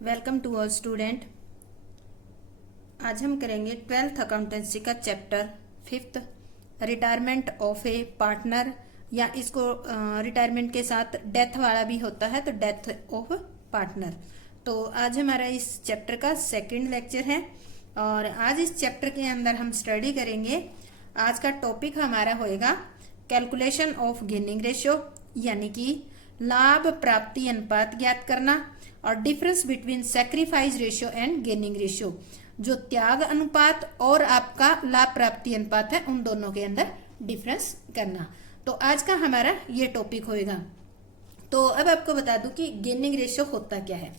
Welcome to all student. आज हम करेंगे 12th अकाउंटेंसी का chapter 5th retirement of A partner, या इसको रिटायरमेंट के साथ डेथ वाला भी होता है, तो डेथ ऑफ पार्टनर। तो आज हमारा इस चैप्टर का सेकंड लेक्चर है और आज इस चैप्टर के अंदर हम स्टडी करेंगे। आज का टॉपिक हमारा होएगा कैलकुलेशन ऑफ गेनिंग रेशियो, यानी कि लाभ प्राप्ति अनुपात ज्ञात करना, और difference between sacrifice ratio and gaining ratio, जो त्याग अनुपात और आपका लाभ प्राप्ति अनुपात है उन दोनों के अंदर डिफरेंस करना। तो आज का हमारा ये टॉपिक होएगा। तो अब आपको बता दूं कि गेनिंग रेशियो होता क्या है।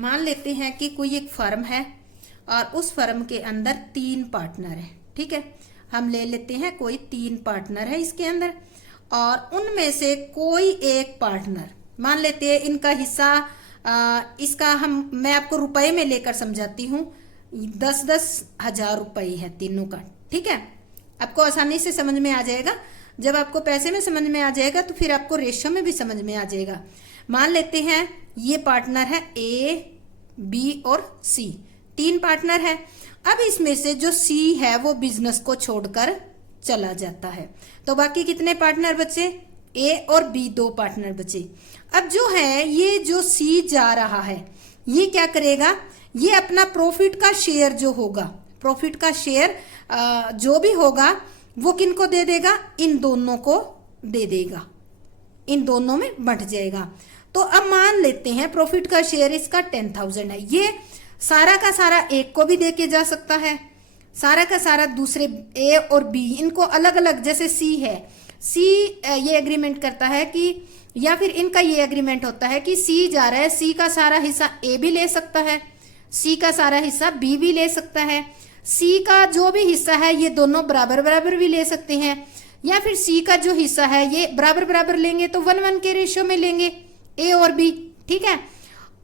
मान लेते हैं कि कोई एक फर्म है और उस फर्म के अंदर 3 पार्टनर है, ठीक है। हम ले लेते हैं कोई 3 पार्टनर है इसके अंदर, और उनमें से कोई एक पार्टनर, मान लेते हैं इनका हिस्सा इसका मैं आपको रुपए में लेकर समझाती हूँ, 10-10 हजार रुपये है तीनों का, ठीक है। आपको आसानी से समझ में आ जाएगा। जब आपको पैसे में समझ में आ जाएगा तो फिर आपको रेशियो में भी समझ में आ जाएगा। मान लेते हैं ये पार्टनर है A, B और C, 3 पार्टनर है। अब इसमें से जो C है वो बिजनेस को छोड़कर चला जाता है, तो बाकी कितने पार्टनर बचे? A और B 2 पार्टनर बचे। अब जो है ये जो C जा रहा है, ये क्या करेगा? ये अपना प्रॉफिट का शेयर जो होगा, प्रॉफिट का शेयर जो भी होगा वो किनको दे देगा? इन दोनों को दे देगा, इन दोनों में बंट जाएगा। तो अब मान लेते हैं प्रॉफिट का शेयर इसका 10,000 है। ये सारा का सारा एक को भी दे के जा सकता है, सारा का सारा दूसरे A और B, इनको अलग अलग, जैसे C है, C ये एग्रीमेंट करता है कि, या फिर इनका ये एग्रीमेंट होता है कि C जा रहा है, C का सारा हिस्सा A भी ले सकता है, C का सारा हिस्सा B भी ले सकता है, C का जो भी हिस्सा है ये दोनों बराबर बराबर भी ले सकते हैं, या फिर C का जो हिस्सा है ये बराबर बराबर लेंगे तो 1-1 के रेशियो में लेंगे A और B, ठीक है।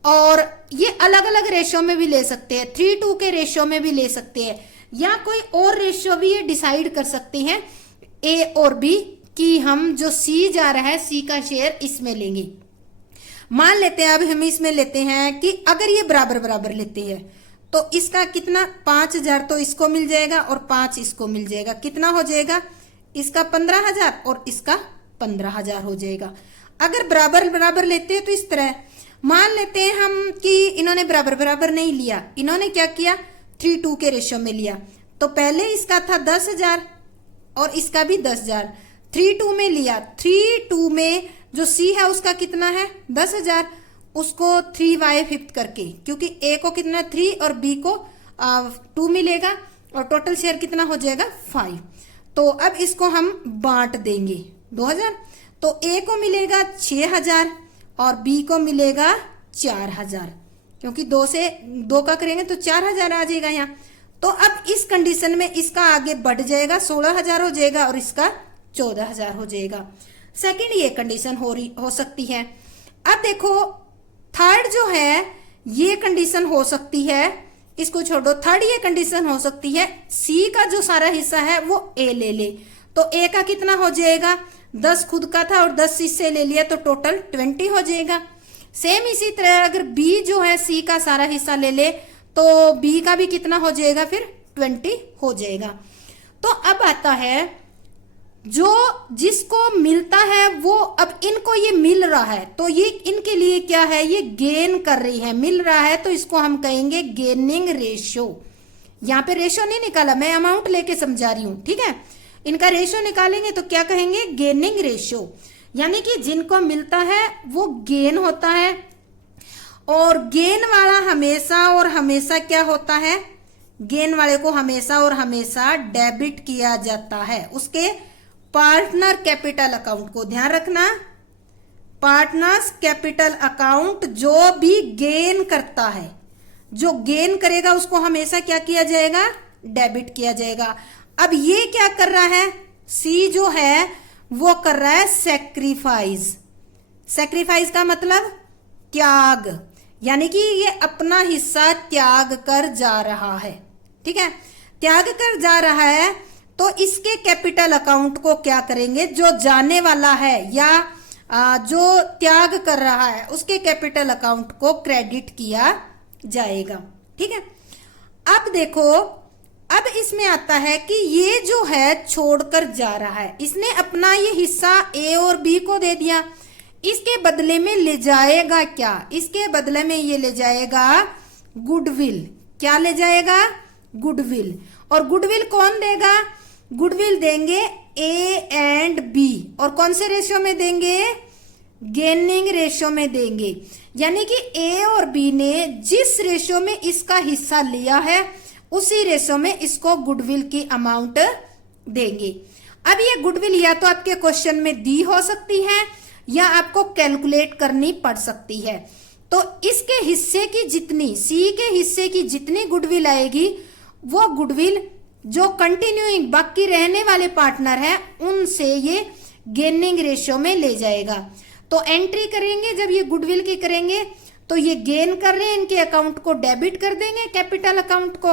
और ये अलग अलग रेशियो में भी ले सकते हैं, 3-2 के रेशियो में भी ले सकते हैं, या कोई और रेशियो भी ये डिसाइड कर सकते हैं A और B कि हम जो C जा रहा है C का शेयर इसमें लेंगे। मान लेते हैं, अब हम इसमें लेते हैं कि अगर ये बराबर बराबर लेते हैं तो इसका कितना, 5,000 तो इसको मिल जाएगा और 5 इसको मिल जाएगा। कितना हो जाएगा? इसका 15,000 और इसका 15,000 हो जाएगा। अगर बराबर बराबर लेते हैं तो इस तरह मान लेते हैं हम कि इन्होंने बराबर बराबर नहीं लिया, इन्होंने क्या किया? 3-2 के रेशियो में लिया। तो पहले इसका था 10,000 और इसका भी 10,000, 3-2 में लिया। 3-2 में जो C है उसका कितना है? 10,000, उसको 3/5 करके, क्योंकि A को कितना 3 और B को 2 मिलेगा, और टोटल शेयर कितना हो जाएगा? 5। तो अब इसको हम बांट देंगे 2,000, तो A को मिलेगा 6,000 और B को मिलेगा 4,000, क्योंकि 2 से 2 का करेंगे तो 4,000 आ जाएगा यहाँ। तो अब इस कंडीशन में इसका आगे बढ़ जाएगा, 16,000 हो जाएगा और इसका 14,000 हो जाएगा। सेकंड ये कंडीशन हो सकती है। अब देखो थर्ड जो है ये कंडीशन हो सकती है, इसको छोड़ो, थर्ड ये कंडीशन हो सकती है C का जो सारा हिस्सा है वो A ले ले, तो A का कितना हो जाएगा? 10 खुद का था और 10 इससे ले लिया, तो टोटल 20 हो जाएगा। सेम इसी तरह अगर B जो है C का सारा हिस्सा ले ले तो B का भी कितना हो जाएगा? फिर 20 हो जाएगा। तो अब आता है जो जिसको मिलता है वो, अब इनको ये मिल रहा है तो ये इनके लिए क्या है? ये गेन कर रही है, मिल रहा है, तो इसको हम कहेंगे गेनिंग रेशियो। यहाँ पे रेशियो नहीं निकाला, मैं अमाउंट लेके समझा रही हूँ, ठीक है। इनका रेशियो निकालेंगे तो क्या कहेंगे? गेनिंग रेशियो, यानी कि जिनको मिलता है वो गेन होता है, और गेन वाला हमेशा और हमेशा क्या होता है? गेन वाले को हमेशा और हमेशा डेबिट किया जाता है उसके पार्टनर कैपिटल अकाउंट को। ध्यान रखना, पार्टनर्स कैपिटल अकाउंट जो भी गेन करता है, जो गेन करेगा उसको हमेशा क्या किया जाएगा? डेबिट किया जाएगा। अब ये क्या कर रहा है? C जो है वो कर रहा है सैक्रिफाइस। सैक्रिफाइस का मतलब त्याग, यानी कि ये अपना हिस्सा त्याग कर जा रहा है, ठीक है। त्याग कर जा रहा है तो इसके कैपिटल अकाउंट को क्या करेंगे? जो जाने वाला है या जो त्याग कर रहा है उसके कैपिटल अकाउंट को क्रेडिट किया जाएगा। ठीक है, अब देखो, अब इसमें आता है कि ये जो है छोड़कर जा रहा है, इसने अपना ये हिस्सा ए और बी को दे दिया, इसके बदले में ले जाएगा क्या? इसके बदले में ये ले जाएगा गुडविल। क्या ले जाएगा? गुडविल। और गुडविल कौन देगा? गुडविल देंगे ए एंड बी। और कौन से रेशियो में देंगे? गेनिंग रेशियो में देंगे। यानी कि ए और बी ने जिस रेशियो में इसका हिस्सा लिया है उसी रेशियो में इसको गुडविल की अमाउंट देंगे। अब ये गुडविल या तो आपके क्वेश्चन में दी हो सकती है या आपको कैलकुलेट करनी पड़ सकती है। तो इसके हिस्से की जितनी, सी के हिस्से की जितनी गुडविल आएगी वो गुडविल जो कंटिन्यूइंग बाकी रहने वाले पार्टनर है उनसे ये गेनिंग रेशियो में ले जाएगा। तो एंट्री करेंगे जब ये गुडविल की करेंगे तो ये गेन कर रहे हैं, इनके अकाउंट को डेबिट कर देंगे, कैपिटल अकाउंट को।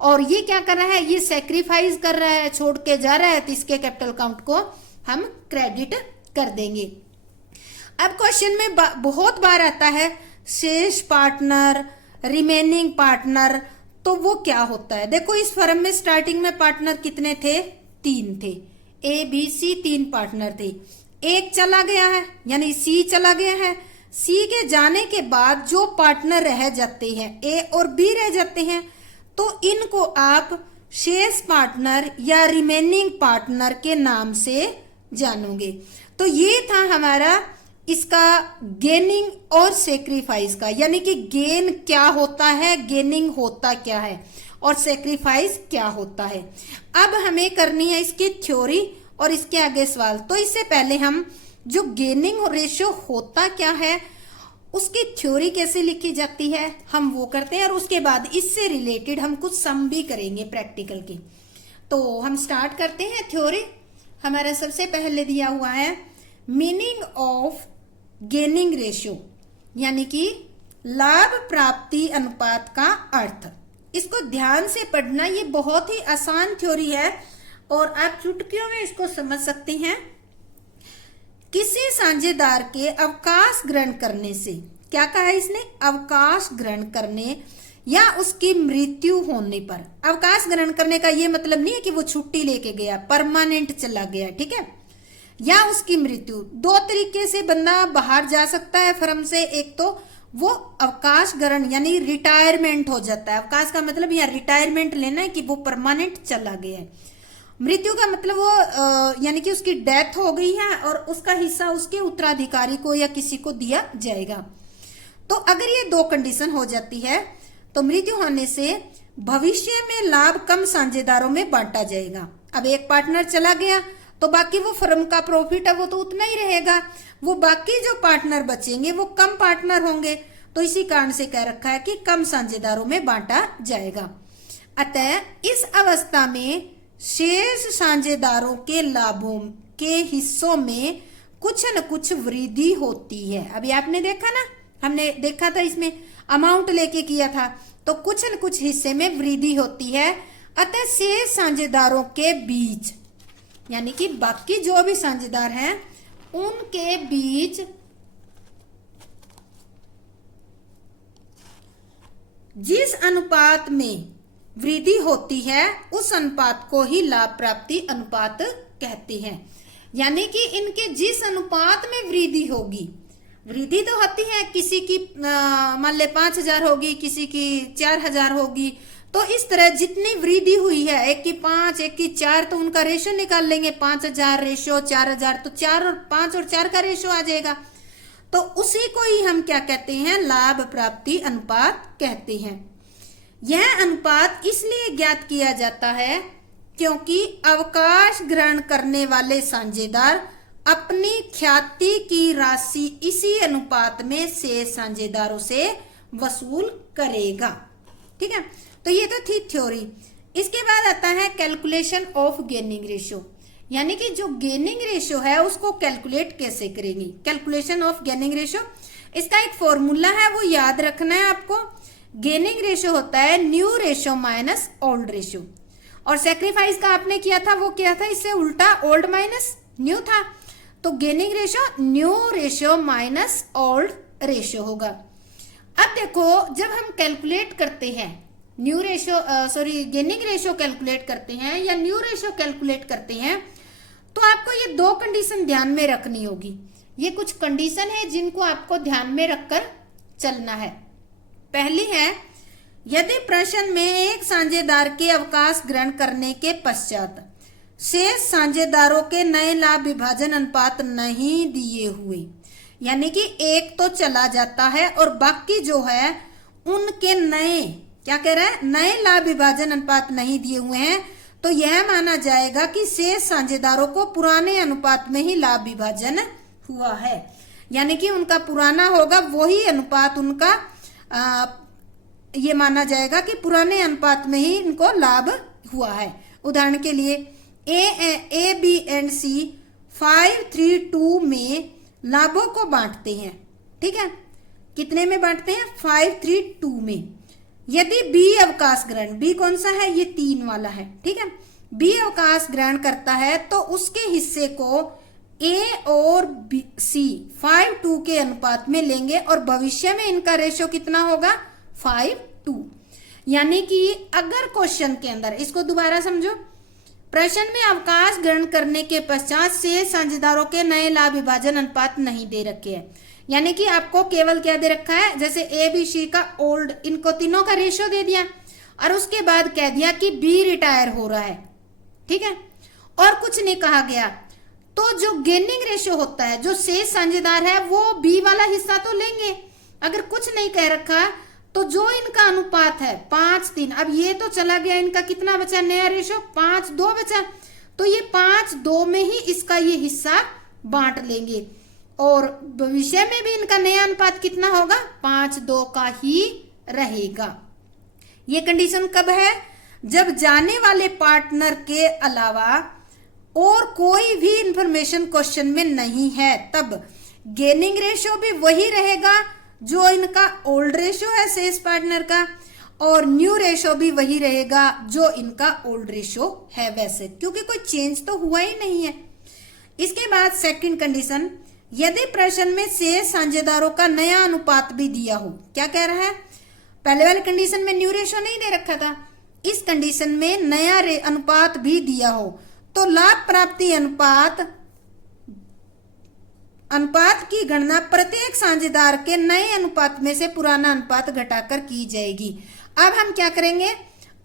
और ये क्या कर रहा है? ये सेक्रीफाइस कर रहा है, छोड़ के जा रहा है, तो इसके कैपिटल अकाउंट को हम क्रेडिट कर देंगे। अब क्वेश्चन में बहुत बार आता है शेष पार्टनर, रिमेनिंग पार्टनर, तो वो क्या होता है? देखो, इस फर्म में स्टार्टिंग में पार्टनर कितने थे? 3 थे। ए बी सी 3 पार्टनर थे। एक चला गया है यानी सी चला गया है। सी के जाने के बाद जो पार्टनर रह जाते हैं, ए और बी रह जाते हैं, तो इनको आप शेष पार्टनर या रिमेनिंग पार्टनर के नाम से जानोगे। तो ये था हमारा इसका गेनिंग और सेक्रीफाइस का, यानी कि गेन क्या होता है, गेनिंग होता क्या है और सेक्रीफाइस क्या होता है। अब हमें करनी है इसकी थ्योरी और इसके आगे सवाल। तो इससे पहले हम जो गेनिंग रेशियो होता क्या है उसकी थ्योरी कैसे लिखी जाती है हम वो करते हैं, और उसके बाद इससे रिलेटेड हम कुछ सम भी करेंगे प्रैक्टिकल के। तो हम स्टार्ट करते हैं थ्योरी। हमारा सबसे पहले दिया हुआ है मीनिंग ऑफ गेनिंग रेशियो, यानी कि लाभ प्राप्ति अनुपात का अर्थ। इसको ध्यान से पढ़ना, ये बहुत ही आसान थ्योरी है और आप चुटकियों में इसको समझ सकते हैं। किसी साझेदार के अवकाश ग्रहण करने से, क्या कहा है इसने? अवकाश ग्रहण करने या उसकी मृत्यु होने पर। अवकाश ग्रहण करने का ये मतलब नहीं है कि वो छुट्टी लेके गया, परमानेंट चला गया, ठीक है, या उसकी मृत्यु। 2 तरीके से बंदा बाहर जा सकता है फर्म से। एक तो वो अवकाश ग्रहण यानी रिटायरमेंट हो जाता है। अवकाश का मतलब यहाँ रिटायरमेंट लेना है कि वो परमानेंट चला गया है। मृत्यु का मतलब वो यानी कि उसकी डेथ हो गई है और उसका हिस्सा उसके उत्तराधिकारी को या किसी को दिया जाएगा। तो अगर ये 2 कंडीशन हो जाती है तो मृत्यु होने से भविष्य में लाभ कम साझेदारों में बांटा जाएगा। अब एक पार्टनर चला गया तो बाकी वो फर्म का प्रॉफिट है वो तो उतना ही रहेगा, वो बाकी जो पार्टनर बचेंगे वो कम पार्टनर होंगे। तो इसी कारण से कह रखा है कि कम साझेदारों में बांटा जाएगा। अतः इस अवस्था में शेष साझेदारों के लाभों के हिस्सों में कुछ न कुछ वृद्धि होती है। अभी आपने देखा ना, हमने देखा था इसमें अमाउंट लेके किया था, तो कुछ न कुछ हिस्से में वृद्धि होती है। अतः शेष साझेदारों के बीच, यानी कि बाकी जो भी साझेदार हैं उनके बीच जिस अनुपात में वृद्धि होती है उस अनुपात को ही लाभ प्राप्ति अनुपात कहते हैं। यानी कि इनके जिस अनुपात में वृद्धि होगी, वृद्धि तो होती है, किसी की मान ले 5,000 होगी, किसी की 4,000 होगी, तो इस तरह जितनी वृद्धि हुई है, एक की 5 एक की 4, तो उनका रेशो निकाल लेंगे। 5,000 रेशो 4,000, तो 4 और 5 और 4 का रेशो आ जाएगा। तो उसी को ही हम क्या कहते हैं? लाभ प्राप्ति अनुपात कहते हैं। यह अनुपात इसलिए ज्ञात किया जाता है क्योंकि अवकाश ग्रहण करने वाले साझेदार अपनी ख्याति की राशि इसी अनुपात में से साझेदारों से वसूल करेगा। ठीक है, तो ये तो थी थ्योरी। इसके बाद आता है कैलकुलेशन ऑफ गेनिंग रेशियो, यानी कि जो गेनिंग रेशियो है उसको कैलकुलेट कैसे करेंगे। कैलकुलेशन ऑफ गेनिंग रेशियो, इसका एक फॉर्मूला है, वो याद रखना है आपको। गेनिंग रेशियो होता है new ratio minus old ratio, और सेक्रीफाइस का आपने किया था वो क्या था? इससे उल्टा ओल्ड माइनस न्यू था। तो gaining ratio new ratio minus old ratio होगा। अब देखो, जब हम कैलकुलेट करते हैं new ratio gaining ratio calculate करते हैं या न्यू रेशो कैलकुलेट करते हैं, तो आपको ये दो कंडीशन ध्यान में रखनी होगी। ये कुछ कंडीशन है जिनको आपको ध्यान में रखकर चलना है। पहली है, यदि प्रश्न में एक साझेदार के अवकाश ग्रहण करने के पश्चात शेष साझेदारों के नए लाभ विभाजन अनुपात नहीं दिए हुए, यानी कि एक तो चला जाता है और बाकी जो है उनके नए, क्या कह रहा है, नए लाभ विभाजन अनुपात नहीं दिए हुए हैं, तो यह माना जाएगा कि शेष साझेदारों को पुराने अनुपात में ही लाभ विभाजन हुआ है, यानी कि उनका पुराना होगा वही अनुपात उनका ये माना जाएगा कि पुराने अनुपात में ही इनको लाभ हुआ है। उदाहरण के लिए ए बी एंड सी 5-3-2 में लाभों को बांटते हैं, ठीक है, कितने में बांटते हैं, 5-3-2 में। यदि बी अवकाश ग्रहण, बी कौन सा है, ये 3 वाला है, ठीक है, बी अवकाश ग्रहण करता है तो उसके हिस्से को ए और सी 5-2 के अनुपात में लेंगे और भविष्य में इनका रेशो कितना होगा, 5-2। यानी कि अगर क्वेश्चन के अंदर, इसको दोबारा समझो, प्रश्न में अवकाश ग्रहण करने के पश्चात से साझेदारों के नए लाभ विभाजन अनुपात नहीं दे रखे हैं, यानी कि आपको केवल क्या दे रखा है, जैसे ए बी सी का ओल्ड, इनको तीनों का रेशो दे दिया और उसके बाद कह दिया कि बी रिटायर हो रहा है, ठीक है, और कुछ नहीं कहा गया, तो जो गेनिंग रेशो होता है, जो शेष साझेदार है वो बी वाला हिस्सा तो लेंगे। अगर कुछ नहीं कह रखा तो जो इनका अनुपात है 5-3, अब ये तो चला गया, इनका कितना बचा नया रेशो, 5-2 बचा, तो ये 5-2 में ही इसका ये हिस्सा बांट लेंगे और भविष्य में भी इनका नया अनुपात कितना होगा, 5-2 का ही रहेगा। ये कंडीशन कब है, जब जाने वाले पार्टनर के अलावा और कोई भी इंफॉर्मेशन क्वेश्चन में नहीं है, तब गेनिंग रेशो भी वही रहेगा जो इनका ओल्ड रेशो है शेष पार्टनर का, और न्यू रेशो भी वही रहेगा जो इनका ओल्ड रेशो है वैसे, क्योंकि कोई चेंज तो हुआ ही नहीं है। इसके बाद सेकंड कंडीशन, यदि प्रश्न में शेष साझेदारों का नया अनुपात भी दिया हो, क्या कह रहा है, पहले वाले कंडीशन में न्यू रेशो नहीं दे रखा था, इस कंडीशन में नया अनुपात भी दिया हो, तो लाभ प्राप्ति अनुपात की गणना प्रत्येक साझेदार के नए अनुपात में से पुराना अनुपात घटाकर की जाएगी। अब हम क्या करेंगे,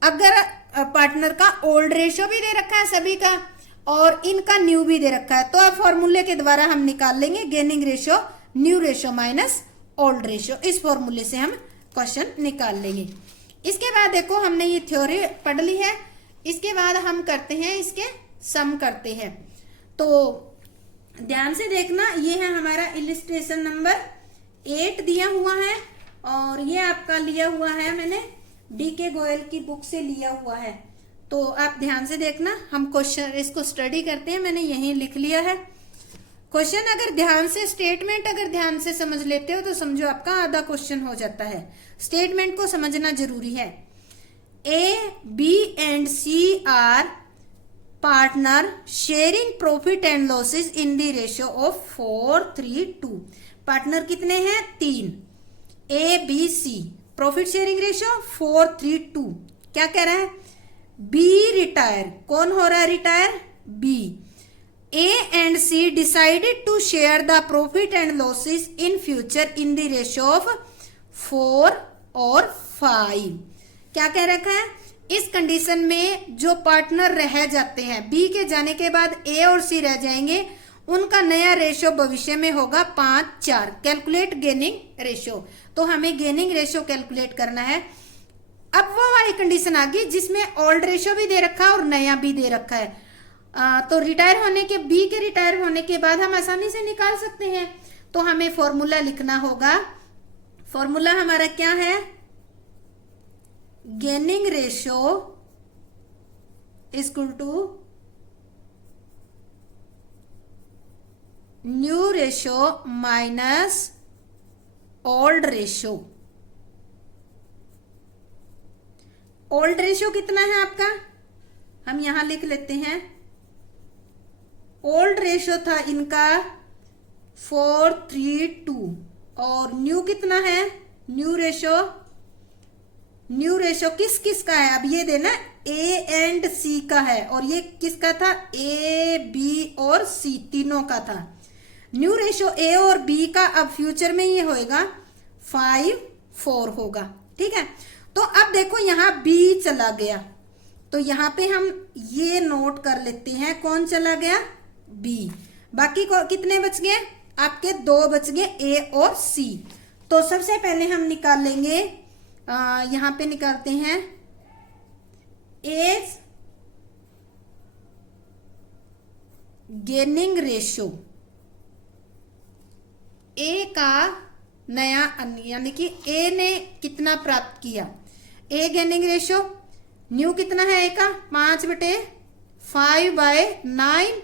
अगर पार्टनर का ओल्ड रेशो भी दे रखा है सभी का और इनका न्यू भी दे रखा है, तो अब फॉर्मूले के द्वारा हम निकाल लेंगे gaining ratio new ratio minus old ratio, इस फॉर्मूले से हम क्वेश्चन निकाल लेंगे। इसके बाद देखो, हमने ये थ्योरी पढ़ ली है, इसके बाद हम करते हैं इसके सम करते हैं। तो ध्यान से देखना, ये है हमारा इलिस्ट्रेशन नंबर 8 दिया हुआ है और ये आपका लिया हुआ है, मैंने DK गोयल की बुक से लिया हुआ है, तो आप ध्यान से देखना। हम क्वेश्चन इसको स्टडी करते हैं, मैंने यहीं लिख लिया है क्वेश्चन। अगर ध्यान से स्टेटमेंट अगर ध्यान से समझ लेते हो तो समझो आपका आधा क्वेश्चन हो जाता है। स्टेटमेंट को समझना जरूरी है। A, B and C are partner sharing profit and losses in the ratio of 4-3-2। Partner कितने हैं, 3, A, B, C, profit sharing ratio 4-3-2। क्या कह रहा है, B रिटायर, कौन हो रहा है retire, B। A and C decided to share the profit and losses in future in the ratio of 4 और 5। क्या कह रखा है, इस कंडीशन में जो पार्टनर रह जाते हैं, बी के जाने के बाद ए और सी रह जाएंगे, उनका नया रेशो भविष्य में होगा 5-4। कैलकुलेट गेनिंग रेशो, तो हमें गेनिंग रेशो कैलकुलेट करना है। अब वो वाली कंडीशन आ गई जिसमें ओल्ड रेशो भी दे रखा है और नया भी दे रखा है, तो रिटायर होने के, बी के रिटायर होने के बाद हम आसानी से निकाल सकते हैं। तो हमें फॉर्मूला लिखना होगा, फॉर्मूला हमारा क्या है, gaining ratio equal to new ratio minus old ratio. Old ratio कितना है आपका, हम यहां लिख लेते हैं। ओल्ड रेशो था इनका 4-3-2 और न्यू कितना है न्यू रेशो किस किस का है? अब ये देना ए एंड सी का है, और ये किसका था? ए बी और सी तीनों का था। न्यू रेशो ए और बी का अब फ्यूचर में ये होएगा 5:4 होगा। ठीक है, तो अब देखो यहाँ बी चला गया, तो यहाँ पे हम ये नोट कर लेते हैं, कौन चला गया? बी। बाकी को कितने बच गए आपके? 2 बच गए, ए और सी। तो सबसे पहले हम निकाल लेंगे, यहाँ पे निकालते हैं एज गेनिंग रेशो, ए का नया यानी कि ए ने कितना प्राप्त किया? ए गेनिंग रेशो न्यू कितना है? ए का 5/5/9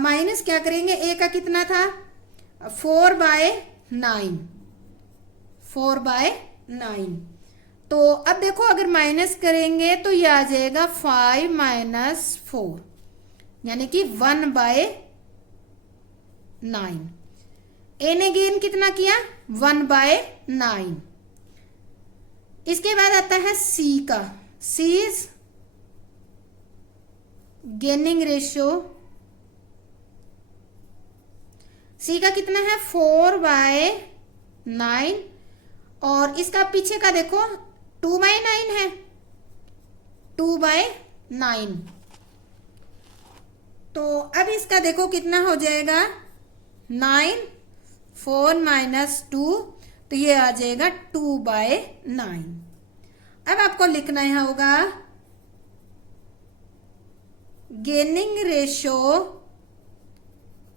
माइनस क्या करेंगे? ए का कितना था? 4/9 4/9। तो अब देखो अगर माइनस करेंगे तो ये आ जाएगा 5 - 4 यानी कि 1/9। ए ने गेन कितना किया? 1/9। इसके बाद आता है सी का। सी इज गेनिंग रेशियो, सी का कितना है? 4/9, और इसका पीछे का देखो 2/9 है, 2/9। तो अब इसका देखो कितना हो जाएगा? 9, 4 - 2, तो ये आ जाएगा 2/9। अब आपको लिखना है होगा गेनिंग रेशो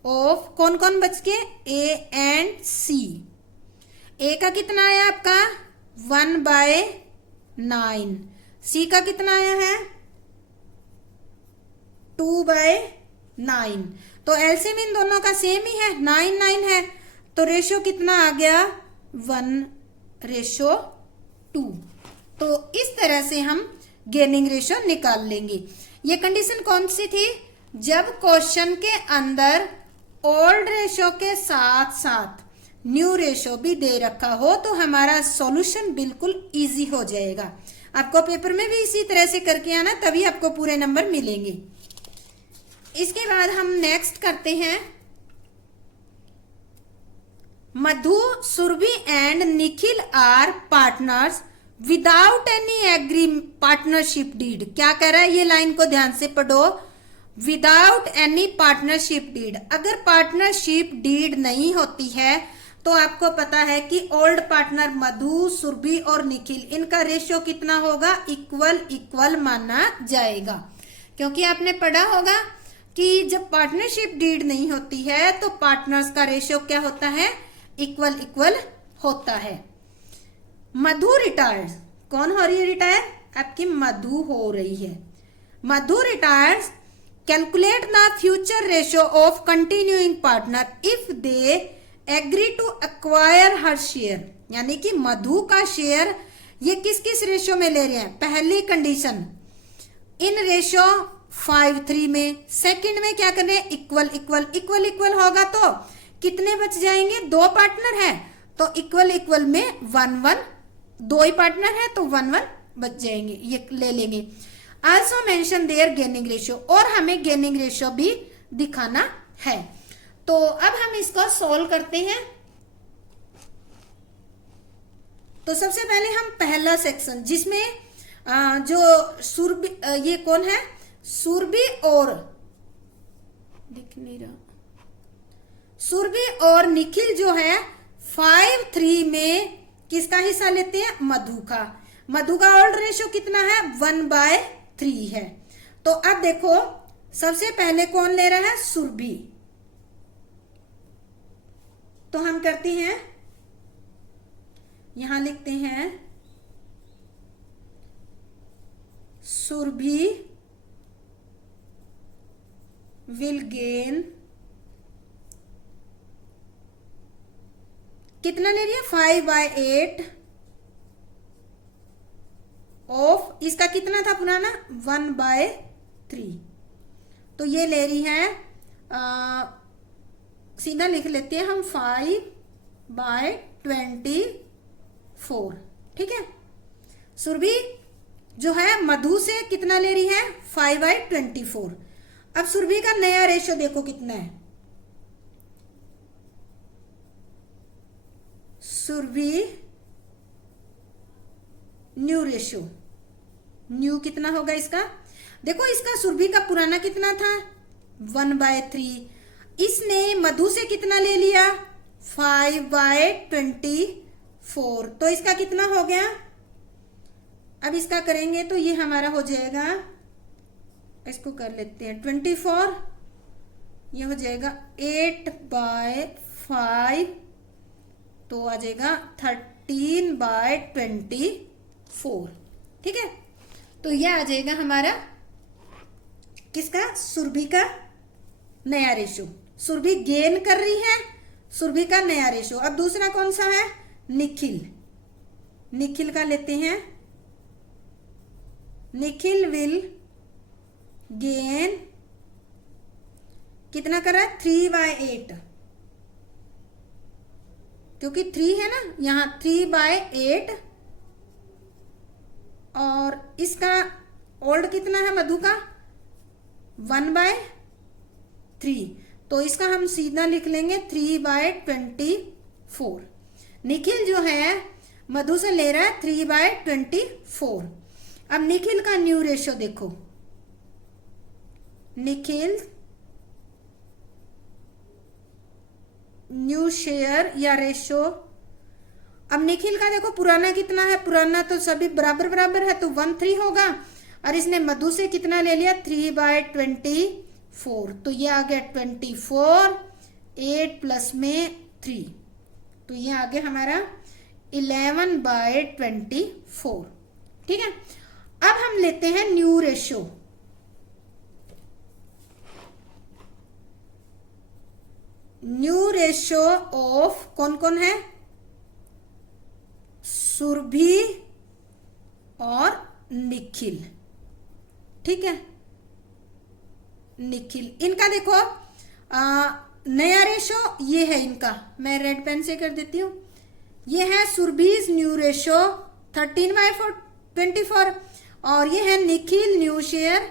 ऑफ, कौन कौन बच के? ए एंड सी। ए का कितना आया आपका? 1/9। सी का कितना आया है? 2/9। तो एलसीएम इन दोनों का सेम ही है, 9 है, तो रेशो कितना आ गया? 1:2। तो इस तरह से हम गेनिंग रेशो निकाल लेंगे। ये कंडीशन कौन सी थी? जब क्वेश्चन के अंदर ओल्ड रेशो के साथ साथ न्यू रेशो भी दे रखा हो तो हमारा सॉल्यूशन बिल्कुल इजी हो जाएगा। आपको पेपर में भी इसी तरह से करके आना, तभी आपको पूरे नंबर मिलेंगे। इसके बाद हम नेक्स्ट करते हैं, Madhu, Surabhi and Nikhil are partners without any agree partnership deed. क्या कह रहा है? ये लाइन को ध्यान से पढ़ो। विदाउट एनी पार्टनरशिप डीड, अगर पार्टनरशिप डीड नहीं होती है तो आपको पता है कि ओल्ड पार्टनर मधु, सुरभि और निखिल, इनका रेशियो कितना होगा? इक्वल माना जाएगा। क्योंकि आपने पढ़ा होगा कि जब पार्टनरशिप डीड नहीं होती है तो पार्टनर्स का रेशियो क्या होता है? इक्वल होता है। मधु रिटायर्स, कौन हो रही है रिटायर? आपकी मधु हो रही है। Madhu retires, calculate the future ratio of continuing partner if they agree to acquire her share. यानी कि मधु का शेयर ये किस किस रेशियो में ले रहे हैं? पहली कंडीशन इन रेशियो 5:3 में, सेकंड में क्या करने? इक्वल होगा तो कितने बच जाएंगे? 2 पार्टनर है तो इक्वल में 1:1, 2 ही पार्टनर है तो 1:1 बच जाएंगे, ये ले लेंगे। Also mention there gaining ratio, और हमें गेनिंग रेशियो भी दिखाना है। तो अब हम इसको सॉल्व करते हैं। तो सबसे पहले हम पहला सेक्शन जिसमें जो सुरभि, ये कौन है? सुरभि और, दिख नहीं रहा, सुरभि और निखिल जो है 5:3 में किसका हिस्सा लेते हैं? मधु का। मधु का ओल्ड रेशियो कितना है? 1/3 है। तो अब देखो सबसे पहले कौन ले रहा है? सुरभि। तो हम करते हैं, यहां लिखते हैं सुरभि विल गेन, कितना ले रही है? 5/8 ऑफ, इसका कितना था पुराना? 1/3। तो ये ले रही है, सीधा लिख लेते हैं हम 5/20 4। ठीक है, सुरभि जो है मधु से कितना ले रही है 5/24। अब सुरभि का नया रेशो देखो कितना है। सुरभि न्यू रेशो, न्यू कितना होगा इसका, देखो इसका सुरभि का पुराना कितना था 1/3, इसने मधु से कितना ले लिया 5/24, तो इसका कितना हो गया। अब इसका करेंगे तो ये हमारा हो जाएगा, इसको कर लेते हैं 24, ये हो जाएगा 8/5, तो आ जाएगा 13/24। ठीक है, तो ये आ जाएगा हमारा किसका, सुरभि का नया रेशो। सुरभि गेन कर रही है, सुरभि का नया रेशो। अब दूसरा कौन सा है, निखिल, निखिल का लेते हैं। निखिल विल गेन कितना कर रहा है 3/8, क्योंकि 3 है ना यहां 3/8, और इसका ओल्ड कितना है मधु का 1/3, तो इसका हम सीधा लिख लेंगे 3/24। निखिल जो है मधु से ले रहा है 3/24। अब निखिल का न्यू रेशो देखो, निखिल न्यू शेयर या रेशो। अब निखिल का देखो पुराना कितना है, पुराना तो सभी बराबर बराबर है तो 1/3 होगा, और इसने मधु से कितना ले लिया 3/24, तो ये आ गया 24, 8 प्लस में 3, तो ये आ गया हमारा 11/24। ठीक है, अब हम लेते हैं new ratio. New ratio of कौन कौन है, सुरभि और निखिल। ठीक है, निखिल, इनका देखो नया रेशो ये है इनका, मैं रेड पेन से कर देती हूं। ये है सुरभिज न्यू रेशो 13/24, और ये है निखिल न्यू शेयर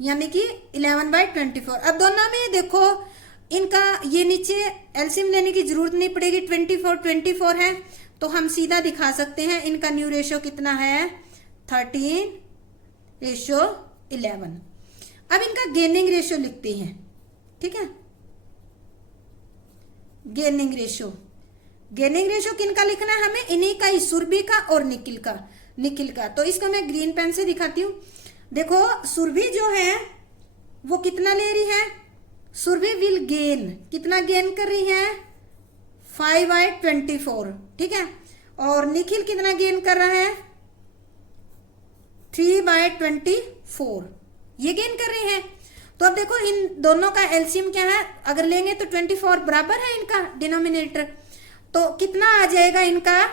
यानी कि 11/24। अब दोनों में देखो इनका ये नीचे एलसीएम लेने की जरूरत नहीं पड़ेगी, 24 है तो हम सीधा दिखा सकते हैं इनका न्यू रेशो कितना है 13:11। अब इनका गेनिंग रेशो लिखते हैं। ठीक है, गेनिंग रेशो, गेनिंग रेशो किनका लिखना है हमें, इन्हीं का ही, सुरभि का और निखिल का। तो इसका मैं ग्रीन पेन से दिखाती हूँ। देखो सुरभि जो है वो कितना ले रही है, सुरभि विल गेन, कितना गेन कर रही है 5/24। ठीक है, और निखिल कितना गेन कर रहा है 3/24, ये गेन कर रही है। तो अब देखो इन दोनों का एलसीएम क्या है, अगर लेंगे तो 24 बराबर है इनका डिनोमिनेटर, तो कितना आ जाएगा इनका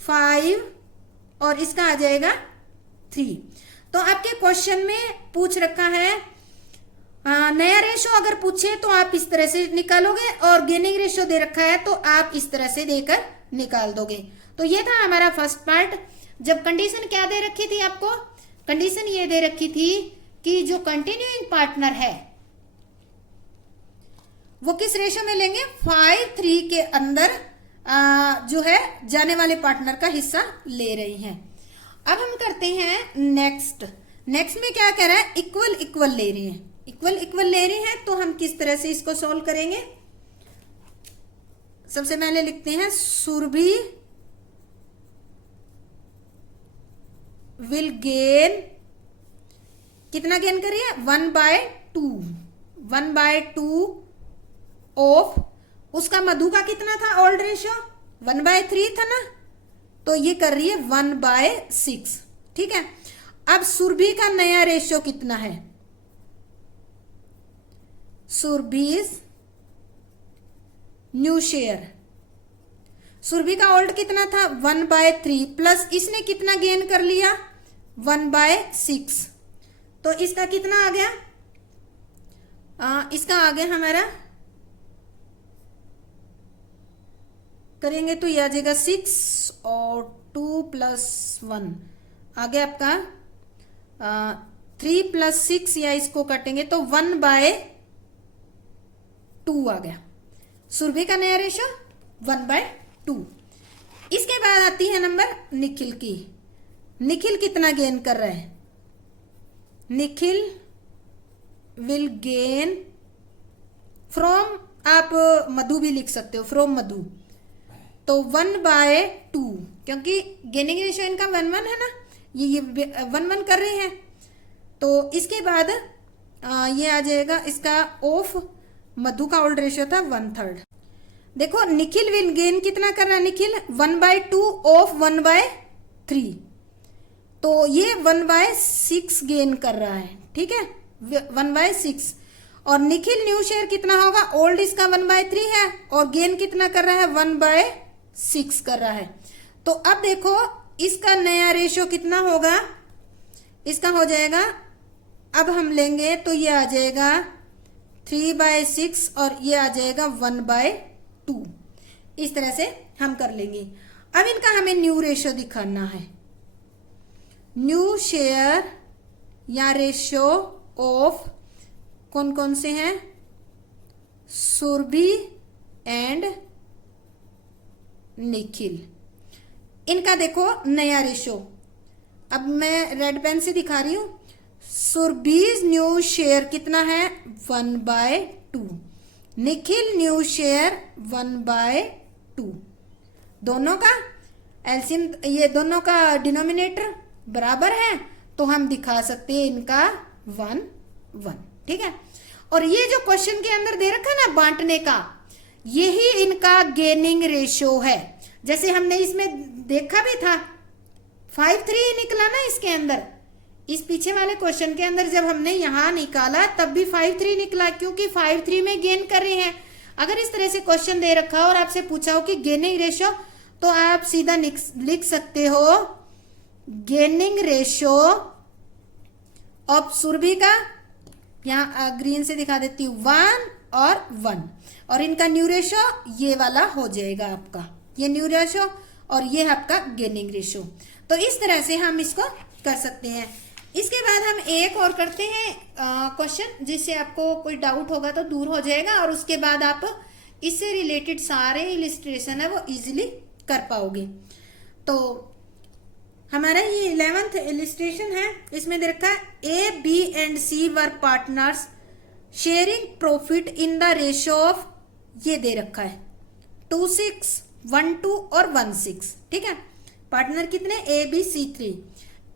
5 और इसका आ जाएगा 3। तो आपके क्वेश्चन में पूछ रखा है नया रेशो अगर पूछे तो आप इस तरह से निकालोगे, और गेनिंग रेशो दे रखा है तो आप इस तरह से देकर निकाल दोगे। तो ये था हमारा फर्स्ट पार्ट। जब कंडीशन क्या दे रखी थी आपको, कंडीशन ये दे रखी थी कि जो कंटिन्यूइंग पार्टनर है वो किस रेशो में लेंगे 5:3 के अंदर जो है जाने वाले पार्टनर का हिस्सा ले रही हैं। अब हम करते हैं नेक्स्ट में क्या कह रहा है, इक्वल इक्वल ले रही है, इक्वल इक्वल ले रही है, तो हम किस तरह से इसको सॉल्व करेंगे। सबसे पहले लिखते हैं सुरभि विल गेन, कितना गेन कर रही है 1/2 ऑफ, उसका मधु का कितना था ओल्ड रेशियो 1/3 था ना, तो ये कर रही है 1/6। ठीक है, अब सुरभि का नया रेशियो कितना है, सुरभिज न्यू शेयर, सुरभि का ओल्ड कितना था 1/3 प्लस इसने कितना गेन कर लिया 1/6, तो इसका कितना आ गया, इसका आ गया हमारा करेंगे तो ये आ जाएगा 6 और 2 + 1 आ गया आपका 3 + 6 या इसको काटेंगे तो 1/2 आ गया। सुरभि का नया रेशो 1/2। इसके बाद आती है नंबर निखिल की। निखिल कितना गेन कर रहा है? निखिल विल गेन फ्रॉम, आप मधु भी लिख सकते हो, फ्रॉम मधु, तो 1/2, क्योंकि गेनिंग रेशियो इनका 1/1 है ना, ये 1/1 कर रहे हैं। तो इसके बाद ये आ जाएगा इसका ऑफ मधु का ओल्ड रेशियो था 1/3। देखो निखिल विल गेन कितना कर रहा है? निखिल 1/2 ऑफ 1/3, तो ये 1/6 गेन कर रहा है, ठीक है, 1/6। और निखिल न्यू शेयर कितना होगा? ओल्ड इसका 1/3 है और गेन कितना कर रहा है? 1/6 कर रहा है। तो अब देखो इसका नया रेशियो कितना होगा? इसका हो जाएगा, अब हम लेंगे तो ये आ जाएगा 3/6 और ये आ जाएगा 1/2। इस तरह से हम कर लेंगे। अब इनका हमें न्यू रेशियो दिखाना है। न्यू शेयर या रेशियो ऑफ कौन कौन से हैं? सुरभि एंड निखिल। इनका देखो नया रेशियो, अब मैं रेड पेन से दिखा रही हूं। सुरभि's न्यू शेयर कितना है? 1/2। Nikhil new share 1/2। दोनों का एलसीएम, ये दोनों का डिनोमिनेटर बराबर है, तो हम दिखा सकते हैं इनका 1/1, ठीक है। और ये जो क्वेश्चन के अंदर दे रखा है ना बांटने का, यही इनका गेनिंग रेशियो है। जैसे हमने इसमें देखा भी था 5/3 निकला ना इसके अंदर, इस पीछे वाले क्वेश्चन के अंदर जब हमने यहां निकाला तब भी 5/3 निकला, क्योंकि 5/3 में गेन कर रहे हैं। अगर इस तरह से क्वेश्चन दे रखा हो और आपसे पूछा हो कि गेनिंग रेशियो, तो आप सीधा लिख सकते हो गेनिंग रेशियो ऑफ सुरभि का, यहाँ ग्रीन से दिखा देती हूँ, 1 और 1, और इनका न्यू रेशियो ये वाला हो जाएगा आपका, ये न्यू रेशियो और ये आपका गेनिंग रेशियो। तो इस तरह से हम इसको कर सकते हैं। इसके बाद हम एक और करते हैं क्वेश्चन, जिससे आपको कोई डाउट होगा तो दूर हो जाएगा, और उसके बाद आप इससे रिलेटेड सारे इलिस्ट्रेशन है वो इजीली कर पाओगे। तो हमारा ये 11th इलिस्ट्रेशन है, इसमें दे रखा है A, B and C were partners sharing profit in the ratio of, ये दे रखा है 2/6, 1/2 और 1/6, ठीक है। पार्टनर कितने? ए, बी, सी 3।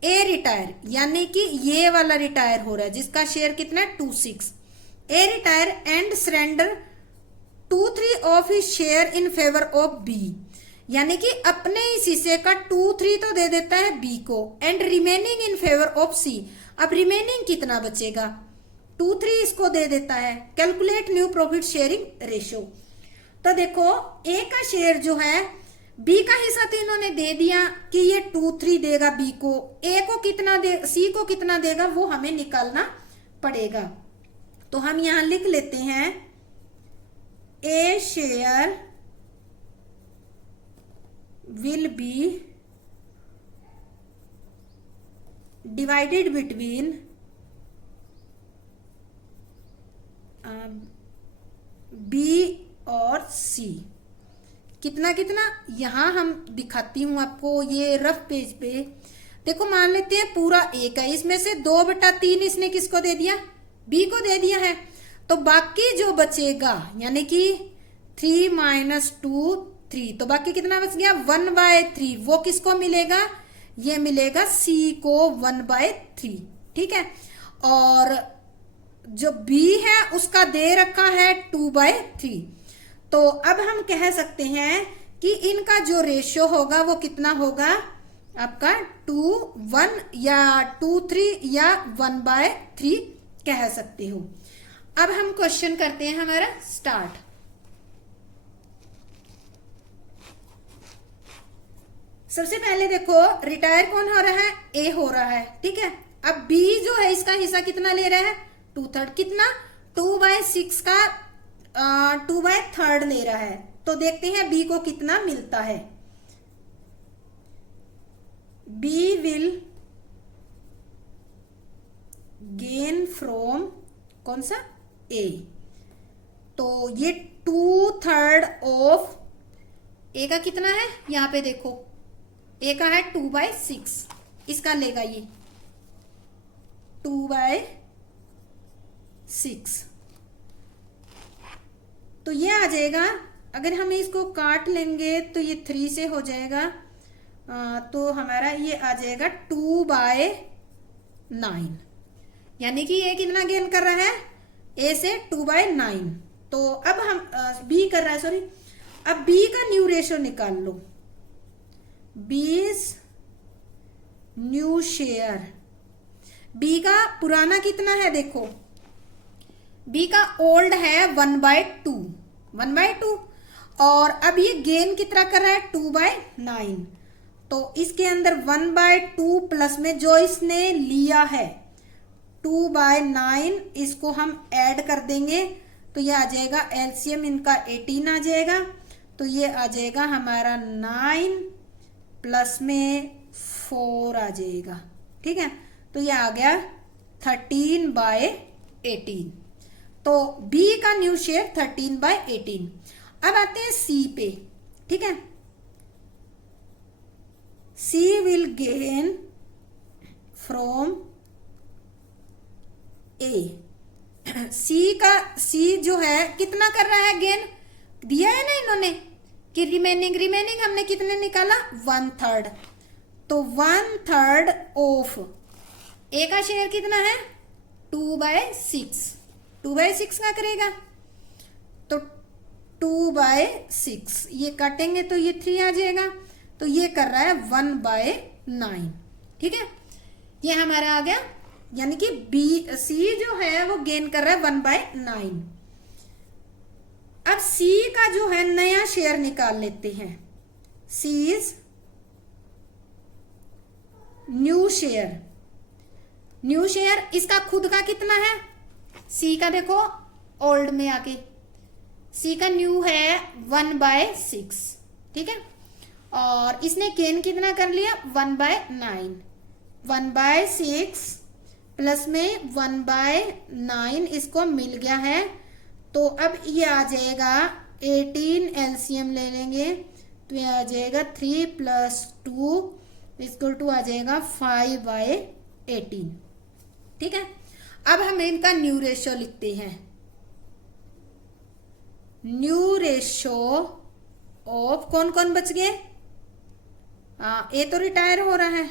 ए रिटायर, यानी कि ये वाला रिटायर हो रहा है जिसका शेयर कितना है? 2/6। A retire and surrender 2/3 of his share in favour of B, यानी कि अपने इस हिस्से का 2/3 तो दे देता है बी को, and remaining in favour of C. अब रिमेनिंग कितना बचेगा? 2/3 इसको दे देता है। Calculate new profit sharing ratio. तो देखो ए का शेयर जो है, बी का हिस्सा तो इन्होंने दे दिया कि ये 2/3 देगा बी को, ए को कितना दे, सी को कितना देगा वो हमें निकालना पड़ेगा। तो हम यहां लिख लेते हैं ए share will be divided between B और C। कितना कितना यहां हम दिखाती हूं आपको, ये रफ पेज पे देखो, मान लेते हैं पूरा A का, इसमें से 2/3 इसने किसको दे दिया? B को दे दिया है। तो बाकी जो बचेगा, यानी कि 3 - 2 3, तो बाकी कितना बच गया? 1/3। वो किसको मिलेगा? ये मिलेगा C को 1/3, ठीक है। और जो B है उसका दे रखा है 2/3। तो अब हम कह सकते हैं कि इनका जो रेशियो होगा वो कितना होगा आपका? 2/1 या 2/3 या 1/3 कह सकते हो। अब हम क्वेश्चन करते हैं हमारा स्टार्ट। सबसे पहले देखो रिटायर कौन हो रहा है? ए हो रहा है, ठीक है। अब बी जो है इसका हिस्सा कितना ले रहा है? 2/3। कितना? 2/6 का 2/3 ले रहा है, तो देखते हैं बी को कितना मिलता है। बी विल गेन फ्रॉम कौन सा, ए। तो ये 2/3 ऑफ ए का कितना है, यहां पे देखो ए का है 2/6, इसका लेगा ये 2/6। तो ये आ जाएगा, अगर हम इसको काट लेंगे तो ये 3 से हो जाएगा, तो हमारा ये आ जाएगा 2/9, यानी कि ये कितना गेन कर रहा है, ए से 2/9। तो अब हम बी कर रहा है, सॉरी, अब बी का न्यू रेशियो निकाल लो। बीज न्यू शेयर, बी का पुराना कितना है, देखो बी का ओल्ड है 1/2, और अब ये गेन कितना कर रहा है 2/9। तो इसके अंदर 1/2 प्लस में जो इसने लिया है 2/9, इसको हम ऐड कर देंगे तो ये आ जाएगा, एलसीएम इनका 18 आ जाएगा। तो ये आ जाएगा हमारा 9 प्लस में 4 आ जाएगा, ठीक है। तो ये आ गया 13/18। तो B का न्यू शेयर 13/18। अब आते हैं C पे, ठीक है। C will gain from A। C जो है कितना कर रहा है गेन, दिया है ना इन्होंने कि रिमेनिंग हमने कितने निकाला 1/3। तो 1/3 ऑफ ए का शेयर कितना है 2/6 का करेगा, तो 2/6 ये काटेंगे तो ये 3 आ जाएगा। तो ये कर रहा है 1/9, ठीक है। ये हमारा आ गया, यानी कि सी जो है वो गेन कर रहा है 1/9। अब सी का जो है नया शेयर निकाल लेते हैं। सीज न्यू शेयर इसका खुद का कितना है, सी का देखो ओल्ड में आके सी का न्यू है 1/6, ठीक है। और इसने गेन कितना कर लिया 1/9, 1/6 प्लस में 1/9 इसको मिल गया है। तो अब ये आ जाएगा 18, एलसीएम ले लेंगे तो ये आ जाएगा 3 + 2 = आ जाएगा 5/18, ठीक है। अब हम इनका न्यू रेशियो लिखते हैं। न्यू रेशियो ऑफ कौन कौन बच गए, ए तो रिटायर हो रहा है,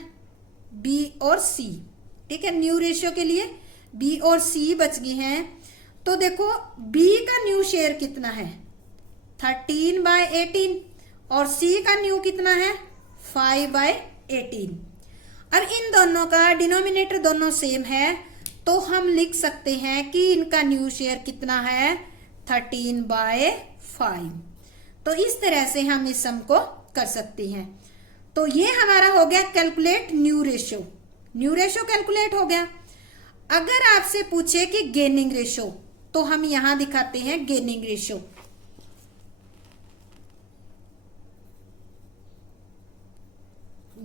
बी और सी, ठीक है। न्यू रेशियो के लिए बी और सी बच गए हैं। तो देखो बी का न्यू शेयर कितना है 13/18 और सी का न्यू कितना है 5/18। अब इन दोनों का डिनोमिनेटर दोनों सेम है, तो हम लिख सकते हैं कि इनका न्यू शेयर कितना है 13/5। तो इस तरह से हम इस सम को कर सकते हैं। तो ये हमारा हो गया calculate new ratio. New ratio calculate हो गया। अगर आपसे पूछे कि गेनिंग रेशियो, तो हम यहां दिखाते हैं gaining ratio.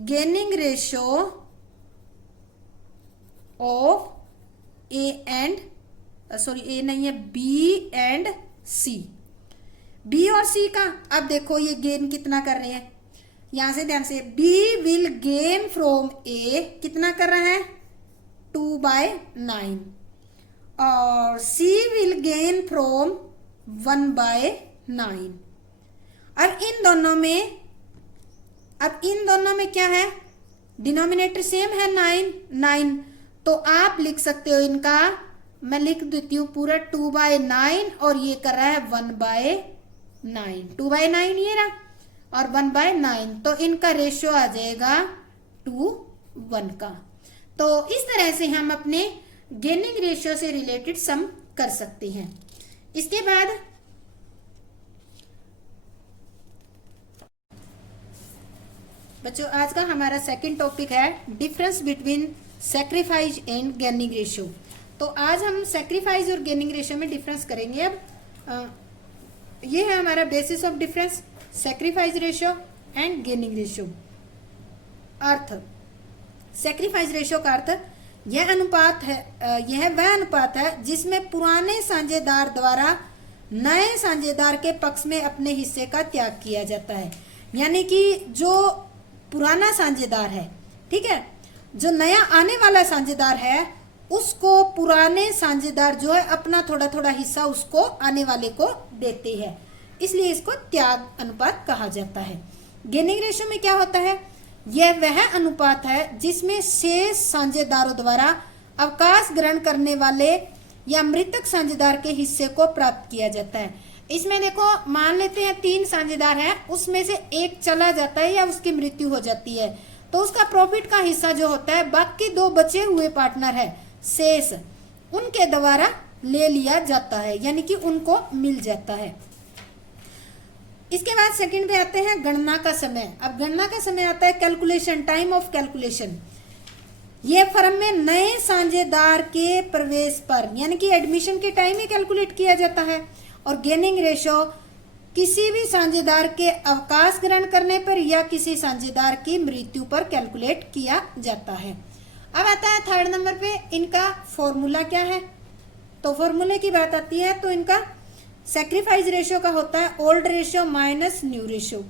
Gaining ratio of A and A नहीं है, बी एंड सी। बी और सी का अब देखो ये गेन कितना कर रहे हैं, यहां से ध्यान से, बी विल गेन फ्रॉम ए कितना कर रहा है 2/9 और सी विल गेन फ्रॉम 1/9। अब इन दोनों में क्या है, डिनोमिनेटर सेम है 9। तो आप लिख सकते हो इनका, मैं लिख देती हूँ पूरा 2/9 और ये कर रहा है 1/9, 2/9 ये रहा और 1/9। तो इनका रेशियो आ जाएगा 2:1 का। तो इस तरह से हम अपने गेनिंग रेशियो से रिलेटेड सम कर सकते हैं। इसके बाद बच्चों आज का हमारा सेकंड टॉपिक है difference between sacrifice and gaining ratio. तो आज हम सैक्रिफाइस और गेनिंग रेशियो में डिफरेंस करेंगे। अब ये है हमारा basis of difference, sacrifice ratio and gaining ratio. Earth, sacrifice ratio का अर्थ यह अनुपात है, यह वह अनुपात है जिसमें पुराने साझेदार द्वारा नए साझेदार के पक्ष में अपने हिस्से का त्याग किया जाता है। यानी कि जो पुराना साझेदार है, ठीक है, जो नया आने वाला साझेदार है, उसको पुराने साझेदार जो है अपना थोड़ा थोड़ा हिस्सा उसको आने वाले को देते हैं, इसलिए इसको त्याग अनुपात कहा जाता है। गेनिंग रेशियो में क्या होता है, यह वह अनुपात है जिसमें शेष साझेदारों द्वारा अवकाश ग्रहण करने वाले या मृतक साझेदार के हिस्से को प्राप्त किया जाता है। इसमें देखो, मान लेते हैं 3 साझेदार हैं, उसमें से एक चला जाता है या उसकी मृत्यु हो जाती है, तो उसका प्रॉफिट का हिस्सा जो होता है बाकी 2 बचे हुए पार्टनर है शेष, उनके द्वारा ले लिया जाता है, यानी कि उनको मिल जाता है। इसके बाद सेकंड पे आते हैं गणना का समय। अब गणना का समय आता है कैलकुलेशन, टाइम ऑफ कैलकुलेशन। ये फर्म में नए साझेदार के प्रवेश पर, यानी कि एडमिशन के टाइम ही कैलकुलेट किया जाता है। और गेनिंग रेशो किसी भी साझेदार के अवकाश ग्रहण करने पर या किसी साझेदार की मृत्यु पर कैलकुलेट किया जाता है। अब आता है थर्ड नंबर पे, इनका फॉर्मूला क्या है। तो फॉर्मूले की बात आती है तो इनका सेक्रीफाइस रेशियो का होता है old ratio minus new ratio,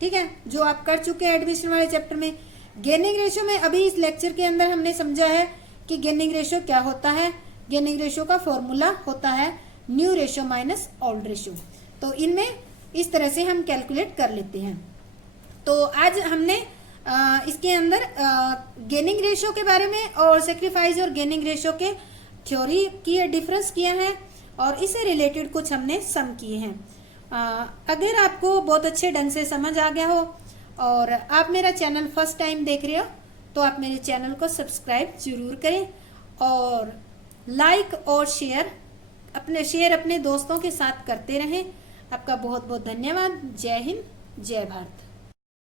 ठीक है, जो आप कर चुके हैं एडमिशन वाले चैप्टर में। गेनिंग रेशियो में अभी इस लेक्चर के अंदर हमने समझा है कि गेनिंग रेशियो क्या होता है। गेनिंग रेशियो का फॉर्मूला होता है new ratio minus old ratio. तो इनमें इस तरह से हम कैलकुलेट कर लेते हैं। तो आज हमने इसके अंदर गेनिंग रेशियो के बारे में और सेक्रीफाइस और गेनिंग रेशियो के थ्योरी की डिफरेंस किया है और इससे रिलेटेड कुछ हमने सम किए हैं। अगर आपको बहुत अच्छे ढंग से समझ आ गया हो और आप मेरा चैनल फर्स्ट टाइम देख रहे हो तो आप मेरे चैनल को सब्सक्राइब जरूर करें और लाइक और शेयर अपने दोस्तों के साथ करते रहें। आपका बहुत बहुत धन्यवाद। जय हिंद, जय भारत।